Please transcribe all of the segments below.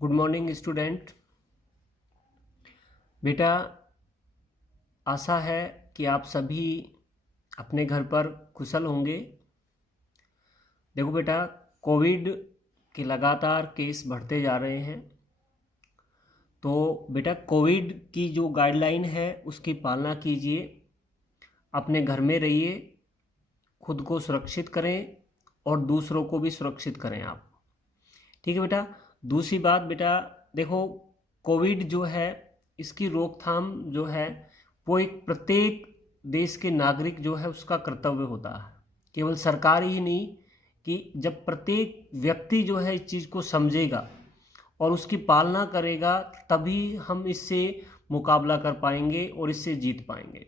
Good morning student. बेटा, आशा है कि आप सभी अपने घर पर कुशल होंगे। देखो बेटा, कोविड के लगातार केस बढ़ते जा रहे हैं। तो बेटा, कोविड की जो गाइडलाइन है उसकी पालना कीजिए, अपने घर में रहिए, खुद को सुरक्षित करें और दूसरों को भी सुरक्षित करें आप। ठीक है बेटा। दूसरी बात बेटा, देखो, कोविड जो है इसकी रोकथाम जो है वो एक प्रत्येक देश के नागरिक जो है उसका कर्तव्य होता है। केवल सरकार ही नहीं, कि जब प्रत्येक व्यक्ति जो है इस चीज़ को समझेगा और उसकी पालना करेगा तभी हम इससे मुकाबला कर पाएंगे और इससे जीत पाएंगे।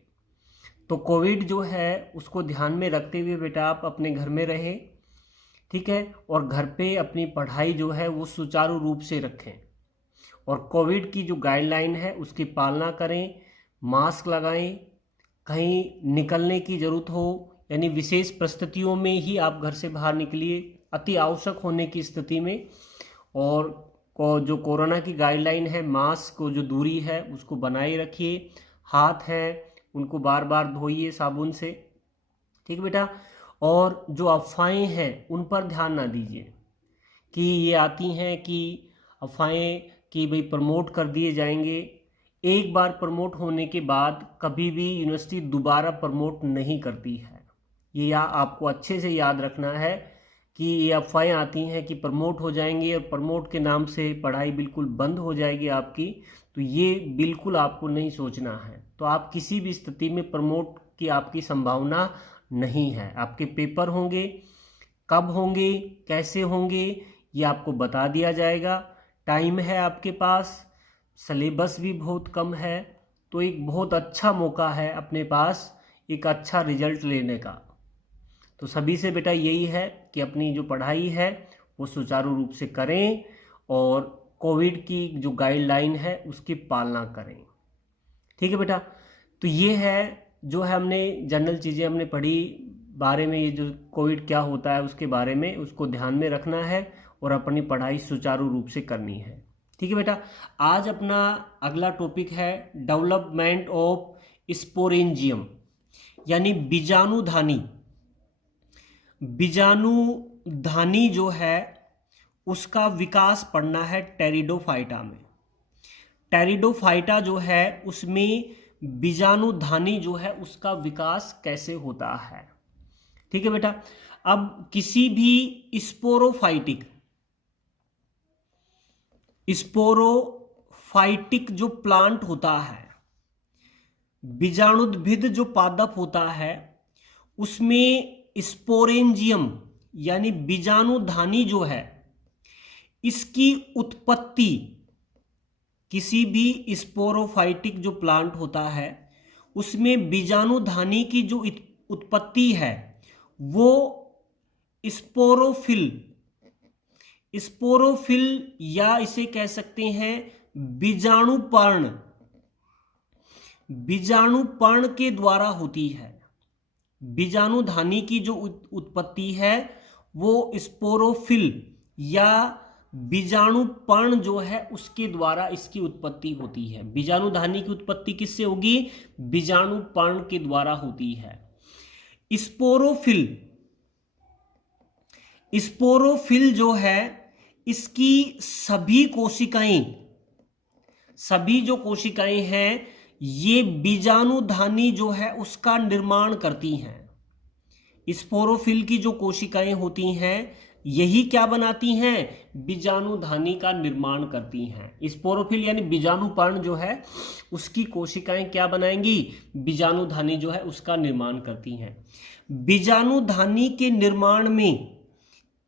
तो कोविड जो है उसको ध्यान में रखते हुए बेटा आप अपने घर में रहें, ठीक है, और घर पे अपनी पढ़ाई जो है वो सुचारू रूप से रखें और कोविड की जो गाइडलाइन है उसकी पालना करें, मास्क लगाएं, कहीं निकलने की ज़रूरत हो यानी विशेष परिस्थितियों में ही आप घर से बाहर निकलिए, अति आवश्यक होने की स्थिति में। और जो कोरोना की गाइडलाइन है, मास्क को जो दूरी है उसको बनाए रखिए, हाथ हैं उनको बार बार धोइए साबुन से, ठीक है बेटा। और जो अफवाहें हैं उन पर ध्यान ना दीजिए कि ये आती हैं कि अफवाहें कि भाई प्रमोट कर दिए जाएंगे। एक बार प्रमोट होने के बाद कभी भी यूनिवर्सिटी दोबारा प्रमोट नहीं करती है। ये आपको अच्छे से याद रखना है कि ये अफवाहें आती हैं कि प्रमोट हो जाएंगे और प्रमोट के नाम से पढ़ाई बिल्कुल बंद हो जाएगी आपकी। तो ये बिल्कुल आपको नहीं सोचना है। तो आप किसी भी स्थिति में प्रमोट की आपकी संभावना नहीं है। आपके पेपर होंगे, कब होंगे, कैसे होंगे, ये आपको बता दिया जाएगा। टाइम है आपके पास, सिलेबस भी बहुत कम है, तो एक बहुत अच्छा मौका है अपने पास एक अच्छा रिजल्ट लेने का। तो सभी से बेटा यही है कि अपनी जो पढ़ाई है वो सुचारू रूप से करें और कोविड की जो गाइडलाइन है उसकी पालना करें, ठीक है बेटा। तो ये है जो है हमने जनरल चीज़ें हमने पढ़ी बारे में, ये जो कोविड क्या होता है उसके बारे में, उसको ध्यान में रखना है और अपनी पढ़ाई सुचारू रूप से करनी है, ठीक है बेटा। आज अपना अगला टॉपिक है डेवलपमेंट ऑफ स्पोरेंजियम यानी बीजाणुधानी। बीजाणुधानी जो है उसका विकास पढ़ना है टेरिडोफाइटा में। टेरिडोफाइटा जो है उसमें बीजाणुधानी जो है उसका विकास कैसे होता है, ठीक है बेटा। अब किसी भी स्पोरोफाइटिक जो प्लांट होता है, बीजाणुद्भिद जो पादप होता है, उसमें स्पोरेंजियम यानी बीजाणुधानी जो है इसकी उत्पत्ति, किसी भी स्पोरोफाइटिक जो प्लांट होता है उसमें बीजाणुधानी की जो उत्पत्ति है वो स्पोरोफिल या इसे कह सकते हैं बीजाणुपर्ण के द्वारा होती है। बीजाणुधानी की जो उत्पत्ति है वो स्पोरोफिल या बीजाणुपर्ण जो है उसके द्वारा इसकी उत्पत्ति होती है। बीजाणुधानी की उत्पत्ति किससे होगी? बीजाणुपर्ण के द्वारा होती है। स्पोरोफिल जो है इसकी सभी जो कोशिकाएं हैं ये बीजाणुधानी जो है उसका निर्माण करती हैं। स्पोरोफिल की जो कोशिकाएं होती हैं यही क्या बनाती हैं? बीजाणुधानी का निर्माण करती हैं। स्पोरोफिल यानी बीजाणुपर्ण जो है उसकी कोशिकाएं क्या बनाएंगी? बीजाणुधानी जो है उसका निर्माण करती हैं। बीजाणुधानी के निर्माण में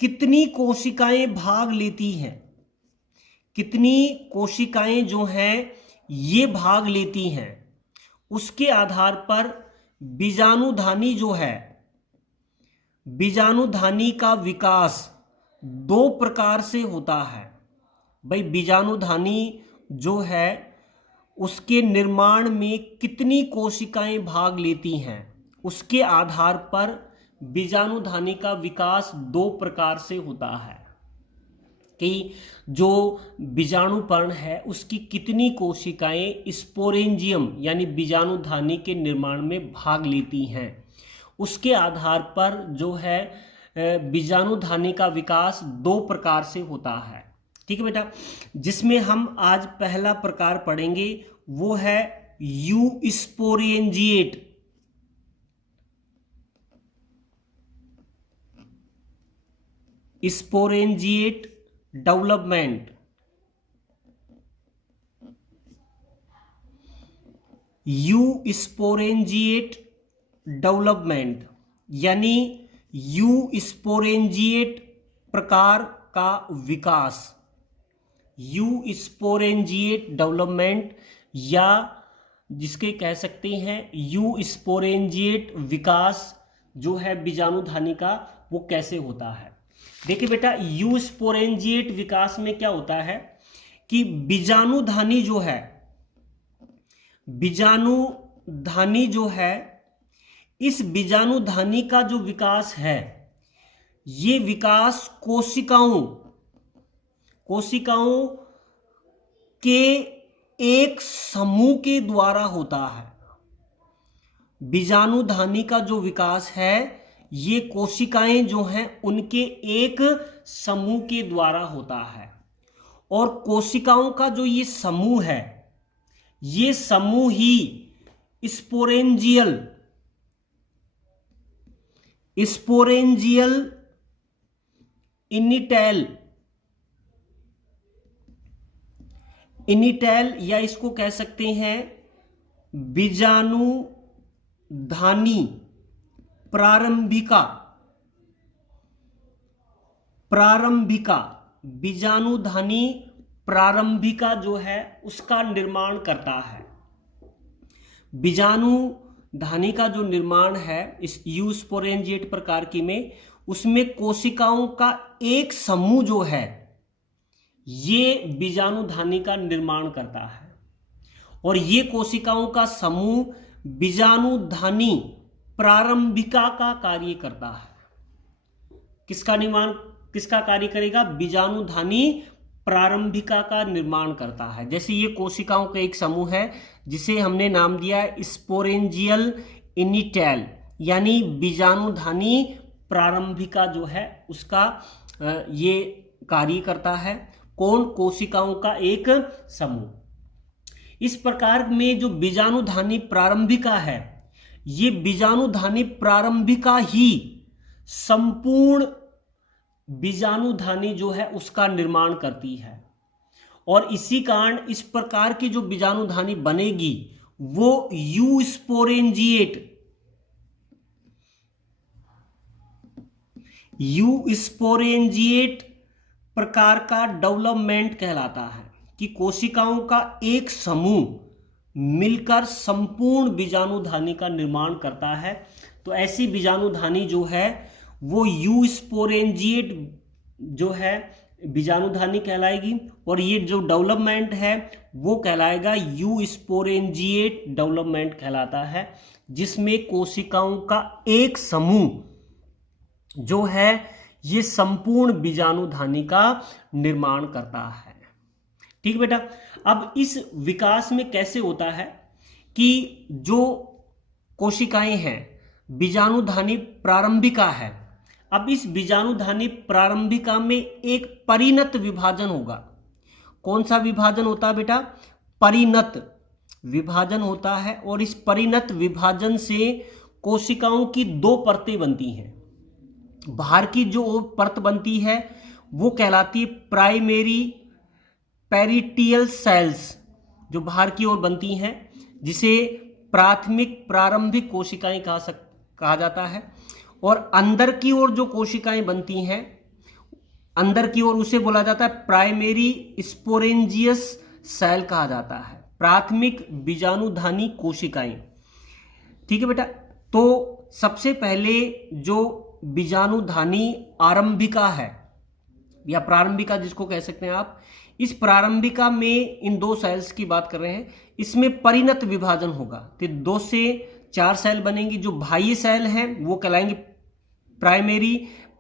कितनी कोशिकाएं भाग लेती हैं? कितनी कोशिकाएं जो हैं ये भाग लेती हैं, उसके आधार पर बीजाणुधानी जो है, बीजाणुधानी का विकास दो प्रकार से होता है। भाई बीजाणुधानी जो है उसके निर्माण में कितनी कोशिकाएं भाग लेती हैं, उसके आधार पर बीजाणुधानी का विकास दो प्रकार से होता है। कि जो बीजाणुपर्ण है उसकी कितनी कोशिकाएं स्पोरेंजियम यानी बीजाणुधानी के निर्माण में भाग लेती हैं। उसके आधार पर जो है बीजाणुधानी का विकास 2 प्रकार से होता है। ठीक है बेटा, जिसमें हम आज पहला प्रकार पढ़ेंगे वो है eusporangiate. Sporangiate development. Eusporangiate development यानी यूस्पोरेंजिएट प्रकार का विकास। यूस्पोरेंजिएट डेवलपमेंट या जिसके कह सकते हैं यूस्पोरेंजिएट विकास जो है बीजाणुधानी का, वो कैसे होता है। देखिए बेटा, यूस्पोरेंजिएट विकास में क्या होता है कि बीजाणुधानी जो है इस बीजाणुधानी का जो विकास है, ये विकास कोशिकाओं के एक समूह के द्वारा होता है। बीजाणुधानी का जो विकास है ये कोशिकाएं जो हैं उनके एक समूह के द्वारा होता है। और कोशिकाओं का जो ये समूह है, ये समूह ही स्पोरेंजियल इनिटैल या इसको कह सकते हैं बीजाणुधानी प्रारंभिका बीजाणुधानी प्रारंभिका जो है उसका निर्माण करता है। बीजाणुधानी का जो निर्माण है इस यूस्पोरेंजिएट प्रकार की में, उसमें कोशिकाओं का एक समूह जो है ये बीजाणुधानी का निर्माण करता है। और ये कोशिकाओं का समूह बीजाणुधानी प्रारंभिका का कार्य करता है। किसका कार्य करेगा? बीजाणुधानी प्रारंभिका का निर्माण करता है। जैसे ये कोशिकाओं का एक समूह है जिसे हमने नाम दिया स्पोरेंजियल इनिटैल, यानी बीजाणुधानी प्रारंभिका जो है उसका ये कार्य करता है। कौन? कोशिकाओं का एक समूह। इस प्रकार में जो बीजाणुधानी प्रारंभिका है, ये बीजाणुधानी प्रारंभिका ही संपूर्ण बीजाणुधानी जो है उसका निर्माण करती है। और इसी कारण इस प्रकार की जो बीजाणुधानी बनेगी वो यूस्पोरेंजिएट प्रकार का डेवलपमेंट कहलाता है कि कोशिकाओं का एक समूह मिलकर संपूर्ण बीजाणुधानी का निर्माण करता है। तो ऐसी बीजाणुधानी जो है वो यूस्पोरेंजिएट जो है बीजाणुधानी कहलाएगी। और ये जो डेवलपमेंट है वो कहलाएगा यूस्पोरेंजिएट डेवलपमेंट कहलाता है, जिसमें कोशिकाओं का एक समूह जो है ये संपूर्ण बीजाणुधानी का निर्माण करता है। ठीक बेटा, अब इस विकास में कैसे होता है कि जो कोशिकाएं हैं बीजाणुधानी प्रारंभिका है, अब इस बीजाणुधानी प्रारंभिका में एक परिणत विभाजन होगा। कौन सा विभाजन होता है बेटा? परिणत विभाजन होता है। और इस परिणत विभाजन से कोशिकाओं की 2 परतें बनती हैं। बाहर की जो परत बनती है वो कहलाती है प्राइमरी पेरिटियल सेल्स, जो बाहर की ओर बनती हैं, जिसे प्रारंभिक कोशिकाएं कहा जाता है। और अंदर की ओर जो कोशिकाएं बनती हैं, अंदर की ओर उसे बोला जाता है प्राइमरी स्पोरेंजियस सेल कहा जाता है, प्राथमिक बीजाणुधानी कोशिकाएं। ठीक है बेटा, तो सबसे पहले जो बीजाणुधानी आरंभिका है या प्रारंभिका जिसको कह सकते हैं आप, इस प्रारंभिका में इन 2 सेल्स की बात कर रहे हैं, इसमें परिणत विभाजन होगा। तो 2 से 4 सेल बनेंगी। जो बाह्य सेल हैं वो कहलाएंगे प्राइमरी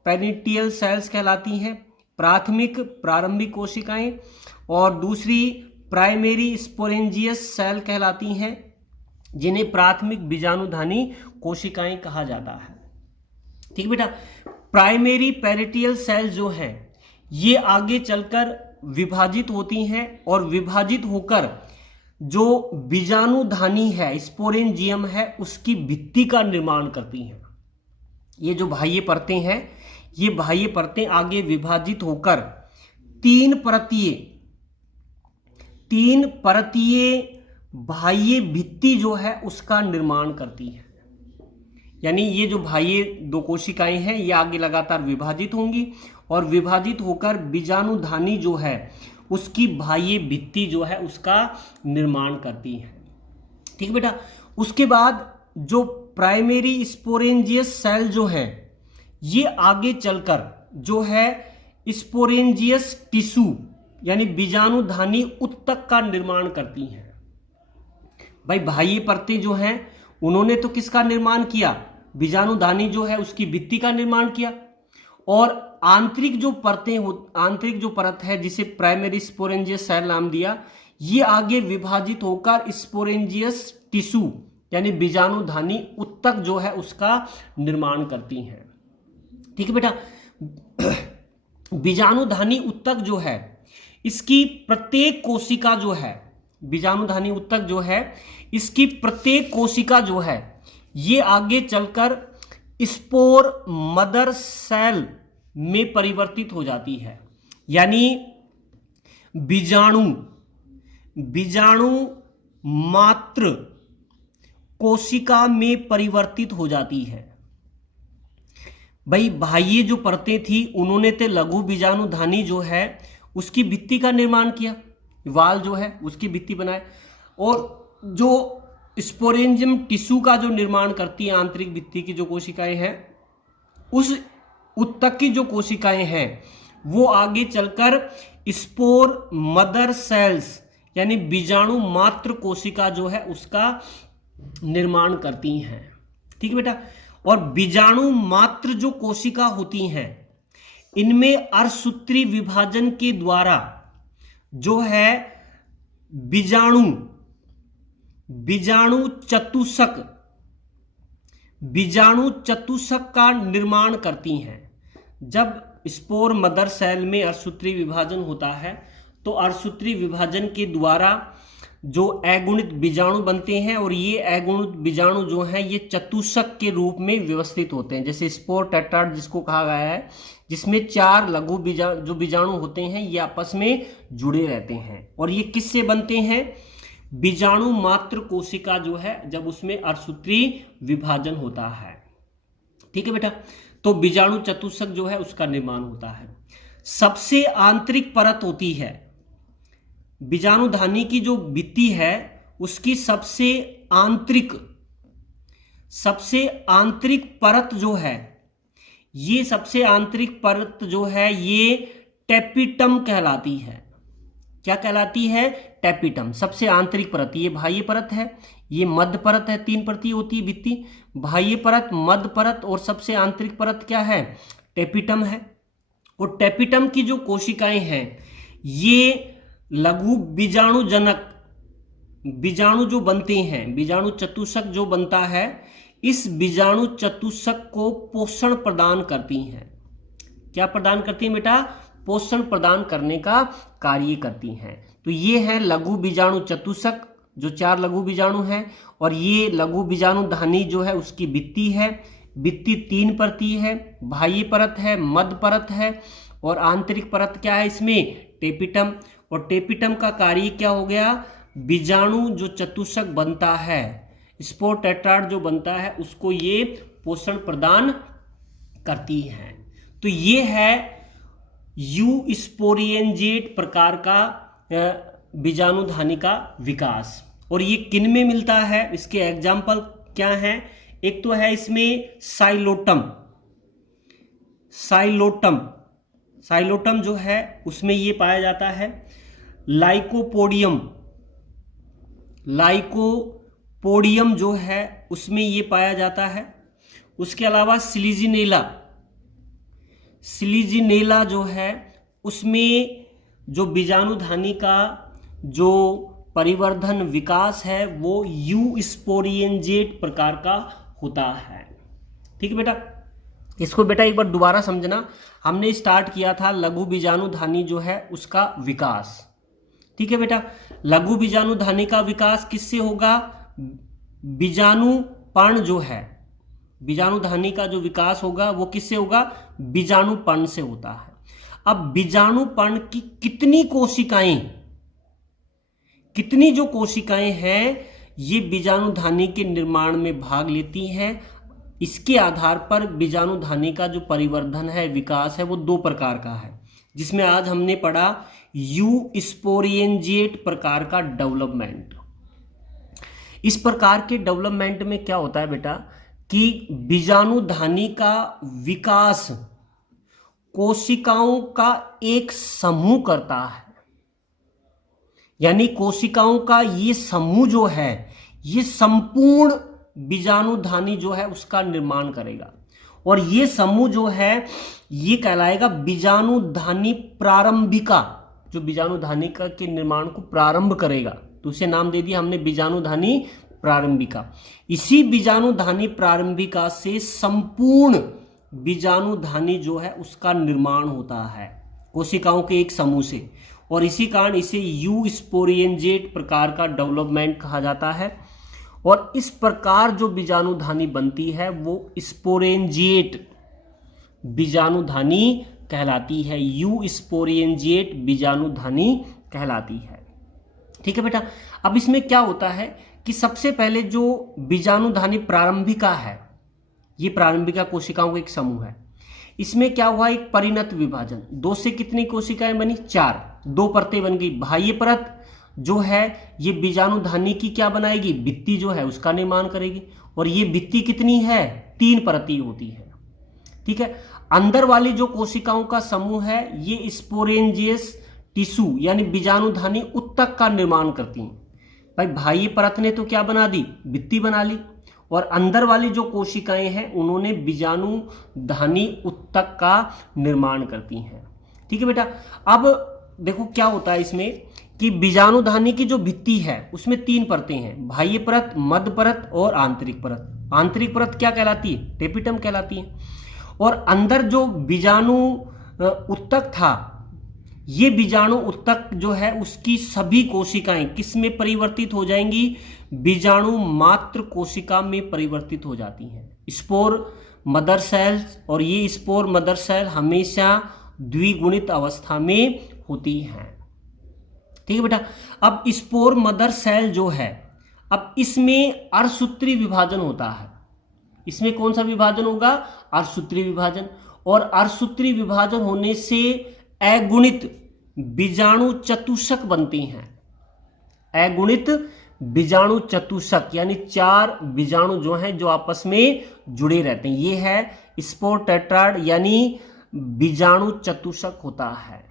पेरिटियल सेल्स कहलाती हैं। प्रारंभिक कोशिकाएं, और दूसरी प्राइमरी स्पोरेंजियस सेल कहलाती हैं, जिन्हें प्राथमिक बीजाणुधानी कोशिकाएं कहा जाता है। ठीक बेटा, प्राइमरी पेरिटियल सेल जो हैं ये आगे चलकर विभाजित होती हैं और विभाजित होकर जो बीजाणुधानी है, स्पोरेंजियम है, उसकी भित्ति का निर्माण करती हैं। ये जो बाह्य परतें हैं, ये बाह्य परतें आगे विभाजित होकर तीन परतीय बाह्य भित्ति जो है उसका निर्माण करती है। यानी ये जो बाह्य दो कोशिकाएं हैं ये आगे लगातार विभाजित होंगी और विभाजित होकर बीजाणुधानी जो है उसकी बाह्य भित्ति जो है उसका निर्माण करती है। ठीक बेटा, उसके बाद जो प्राइमरी स्पोरेंजियस सेल जो है ये आगे चलकर जो है स्पोरेंजियस टिश्यू यानी बीजाणुधानी उत्तक का निर्माण करती हैं। भाई बाह्य परतें जो हैं उन्होंने तो किसका निर्माण किया, बीजाणुधानी जो है उसकी भित्ति का निर्माण किया, और आंतरिक जो परत है जिसे प्राइमरी स्पोरेंजियस सेल नाम दिया, ये आगे विभाजित होकर स्पोरेंजियस टिश्यू यानी बीजाणुधानी उत्तक जो है उसका निर्माण करती हैं। ठीक है बेटा, बीजाणुधानी उत्तक जो है इसकी प्रत्येक कोशिका जो है, बीजाणुधानी उत्तक जो है इसकी प्रत्येक कोशिका जो है ये आगे चलकर स्पोर मदर सेल में परिवर्तित हो जाती है। यानी बीजाणु मात्र कोशिका में परिवर्तित हो जाती है। भाई बाह्य जो परतें थी उन्होंने तो लघु बीजाणुधानी जो है उसकी भित्ति का निर्माण किया, वाल जो है उसकी भित्ति बनाए, और जो स्पोरेंजियम टिश्यू का जो निर्माण करती है आंतरिक भित्ति की जो कोशिकाएं हैं, उस उत्तक की जो कोशिकाएं हैं वो आगे चलकर स्पोर मदर सेल्स यानी बीजाणु मात्र कोशिका जो है उसका निर्माण करती हैं। ठीक है बेटा, और बीजाणु मात्र जो कोशिका होती हैं इनमें अर्धसूत्री विभाजन के द्वारा जो है बीजाणु चतुष्क का निर्माण करती हैं। जब स्पोर मदर सेल में अर्धसूत्री विभाजन होता है तो अर्धसूत्री विभाजन के द्वारा जो अगुणित बीजाणु बनते हैं, और ये अगुणित बीजाणु जो हैं ये चतुष्क के रूप में व्यवस्थित होते हैं, जैसे स्पोर टेट्राड जिसको कहा गया है, जिसमें चार लघु जो बीजाणु होते हैं ये आपस में जुड़े रहते हैं। और ये किससे बनते हैं, बीजाणु मात्र कोशिका जो है जब उसमें अर्धसूत्री विभाजन होता है। ठीक है बेटा, तो बीजाणु चतुष्क जो है उसका निर्माण होता है। सबसे आंतरिक परत होती है बीजाणुधानी की जो भित्ति है उसकी सबसे आंतरिक परत जो है, ये सबसे आंतरिक परत जो है ये टेपिटम कहलाती है। क्या कहलाती है, टेपिटम। सबसे आंतरिक परत ये बाह्य परत है, ये मध्य परत है, तीन परती होती है भित्ति, बाह्य परत, मध्य परत और सबसे आंतरिक परत क्या है, टेपिटम है। और टेपिटम की जो कोशिकाएं हैं ये लघु बीजाणुजनक बीजाणु जो बनते हैं, बीजाणु चतुष्क जो बनता है, इस बीजाणु चतुष्क को पोषण प्रदान करती हैं। क्या प्रदान करती हैं बेटा, पोषण प्रदान करने का कार्य करती हैं। तो ये है लघु बीजाणु चतुष्क जो चार लघु बीजाणु हैं, और ये लघु बीजाणुधानी जो है उसकी भित्ति है। भित्ति तीन परती है, बाह्य परत है, मध्य परत है और आंतरिक परत क्या है इसमें, टेपिटम। और टेपिटम का कार्य क्या हो गया, बीजाणु जो चतुष्क बनता है, स्पोर टेट्राड जो बनता है उसको ये पोषण प्रदान करती है। तो ये है यू स्पोरिएंजिएट प्रकार का बीजाणुधानी का विकास। और ये किन में मिलता है, इसके एग्जाम्पल क्या हैं, एक तो है इसमें साइलोटम जो है उसमें ये पाया जाता है। लाइकोपोडियम जो है उसमें ये पाया जाता है। उसके अलावा सिलीजिनेला जो है उसमें जो बीजाणुधानी का जो परिवर्धन विकास है वो यू स्पोरियंजेट प्रकार का होता है। ठीक है बेटा, इसको बेटा एक बार दोबारा समझना। हमने स्टार्ट किया था लघु बीजाणुधानी जो है उसका विकास। ठीक है बेटा, लघु बीजाणुधानी का विकास किससे होगा? बीजाणुपर्ण जो है, बीजाणुधानी का जो विकास होगा वो किससे होगा? बीजाणुपर्ण से होता है। अब बीजाणुपर्ण की कितनी जो कोशिकाएं हैं ये बीजाणुधानी के निर्माण में भाग लेती हैं, इसके आधार पर बीजाणुधानी का जो परिवर्धन है, विकास है, वो 2 प्रकार का है, जिसमें आज हमने पढ़ा यू स्पोरियंजेट प्रकार का डेवलपमेंट। इस प्रकार के डेवलपमेंट में क्या होता है बेटा कि बीजाणुधानी का विकास कोशिकाओं का एक समूह करता है, यानी कोशिकाओं का ये समूह जो है ये संपूर्ण बीजाणुधानी जो है उसका निर्माण करेगा, और ये समूह जो है ये कहलाएगा बीजाणुधानी प्रारंभिका, जो बीजाणुधानी का के निर्माण को प्रारंभ करेगा, तो उसे नाम दे दिया हमने बीजाणुधानी प्रारंभिका। इसी बीजाणुधानी प्रारंभिका से संपूर्ण बीजाणुधानी जो है उसका निर्माण होता है कोशिकाओं के एक समूह से, और इसी कारण इसे यू स्पोरियंजेट प्रकार का डेवलपमेंट कहा जाता है। और इस प्रकार जो बीजाणुधानी बनती है वो स्पोरेंजिएट बीजाणुधानी कहलाती है, यू स्पोरियंजेट बीजाणुधानी कहलाती है। ठीक है बेटा, अब इसमें क्या होता है कि सबसे पहले जो बीजाणुधानी प्रारंभिका है, ये प्रारंभिका कोशिकाओं का एक समूह है, इसमें क्या हुआ? एक परिणत विभाजन, 2 से कितनी कोशिकाएं बनी? 4, 2 परतें बन गई। बाह्य परत जो है ये बीजाणुधानी की क्या बनाएगी? भित्ति जो है उसका निर्माण करेगी, और ये भित्ति कितनी है? 3 परतीय होती है। ठीक है, अंदर वाली जो कोशिकाओं का समूह है ये स्पोरेंजियस टिश्यू यानी बीजाणुधानी उत्तक का निर्माण करती हैं। भाई बाह्य परत ने तो क्या बना दी? भित्ति बना ली, और अंदर वाली जो कोशिकाएं हैं उन्होंने बीजाणुधानी उत्तक का निर्माण करती हैं। ठीक है बेटा, अब देखो क्या होता है इसमें कि बीजाणुधानी की जो भित्ति है उसमें 3 परतें हैं, बाह्य परत, मध्य परत और आंतरिक परत। आंतरिक परत क्या कहलाती है? टेपिटम कहलाती है। और अंदर जो बीजाणु उत्तक था, ये बीजाणु उत्तक जो है उसकी सभी कोशिकाएं किस में परिवर्तित हो जाएंगी? बीजाणु मात्र कोशिका में परिवर्तित हो जाती हैं, स्पोर मदर सेल्स, और ये स्पोर मदर सेल हमेशा द्विगुणित अवस्था में होती हैं। ठीक है बेटा, अब स्पोर मदर सेल जो है, अब इसमें अर्धसूत्री विभाजन होता है। इसमें कौन सा विभाजन होगा? अर्धसूत्री विभाजन। और अर्धसूत्री विभाजन होने से अगुणित बीजाणु चतुष्क बनती हैं। अगुणित बीजाणु चतुष्क यानी 4 बीजाणु जो हैं जो आपस में जुड़े रहते हैं, ये है स्पोर टेट्राड यानी बीजाणु चतुष्क होता है।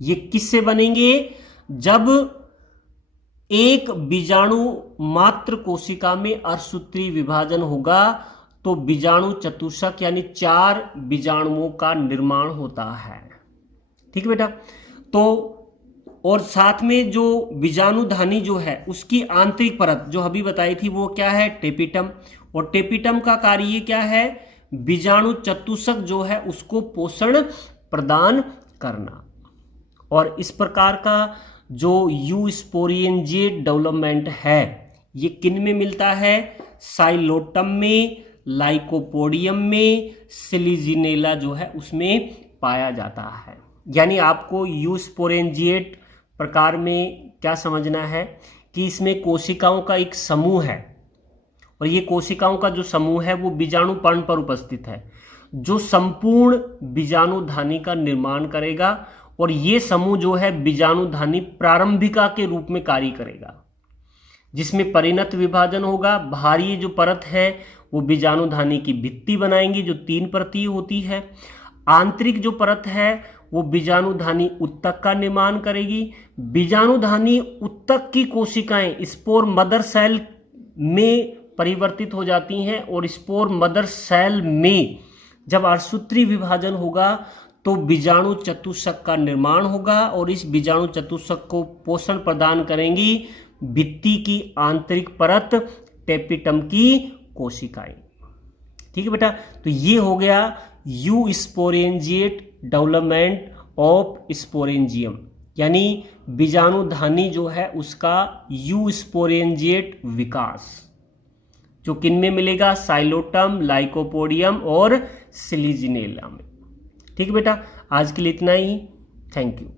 ये किससे बनेंगे? जब एक बीजाणु मात्र कोशिका में अर्धसूत्री विभाजन होगा तो बीजाणु चतुष्क यानी 4 बीजाणुओं का निर्माण होता है। ठीक है बेटा, तो और साथ में जो बीजाणुधानी जो है उसकी आंतरिक परत जो अभी बताई थी वो क्या है? टेपिटम। और टेपिटम का कार्य क्या है? बीजाणु चतुष्क जो है उसको पोषण प्रदान करना। और इस प्रकार का जो यू स्पोरियंजेट डेवलपमेंट है ये किन में मिलता है? साइलोटम में, लाइकोपोडियम में, सिलिजिनेला जो है उसमें पाया जाता है। यानी आपको यू स्पोरेंजिएट प्रकार में क्या समझना है कि इसमें कोशिकाओं का एक समूह है, और ये कोशिकाओं का जो समूह है वो बीजाणुपर्ण पर उपस्थित है जो संपूर्ण बीजाणुधानी का निर्माण करेगा, और ये समूह जो है बीजाणुधानी प्रारंभिका के रूप में कार्य करेगा, जिसमें परिणत विभाजन होगा। बाहरी जो परत है वो बीजाणुधानी की भित्ति बनाएंगी जो 3 परतीय होती है। आंतरिक जो परत है वो बीजाणुधानी उत्तक का निर्माण करेगी। बीजाणुधानी उत्तक की कोशिकाएं स्पोर मदर सेल में परिवर्तित हो जाती हैं, और स्पोर मदर सेल में जब अर्धसूत्री विभाजन होगा तो बीजाणु चतुष्क का निर्माण होगा और इस बीजाणु चतुष्क को पोषण प्रदान करेंगी भित्ति की आंतरिक परत टेपिटम की कोशिकाएं। ठीक है बेटा, तो ये हो गया you sporangiate development of sporangium, यानी बीजाणुधानी जो है उसका यू स्पोरेंजिएट विकास, जो किन में मिलेगा, साइलोटम, लाइकोपोडियम और सिलिजिनेला में। ठीक है बेटा, आज के लिए इतना ही। Thank you.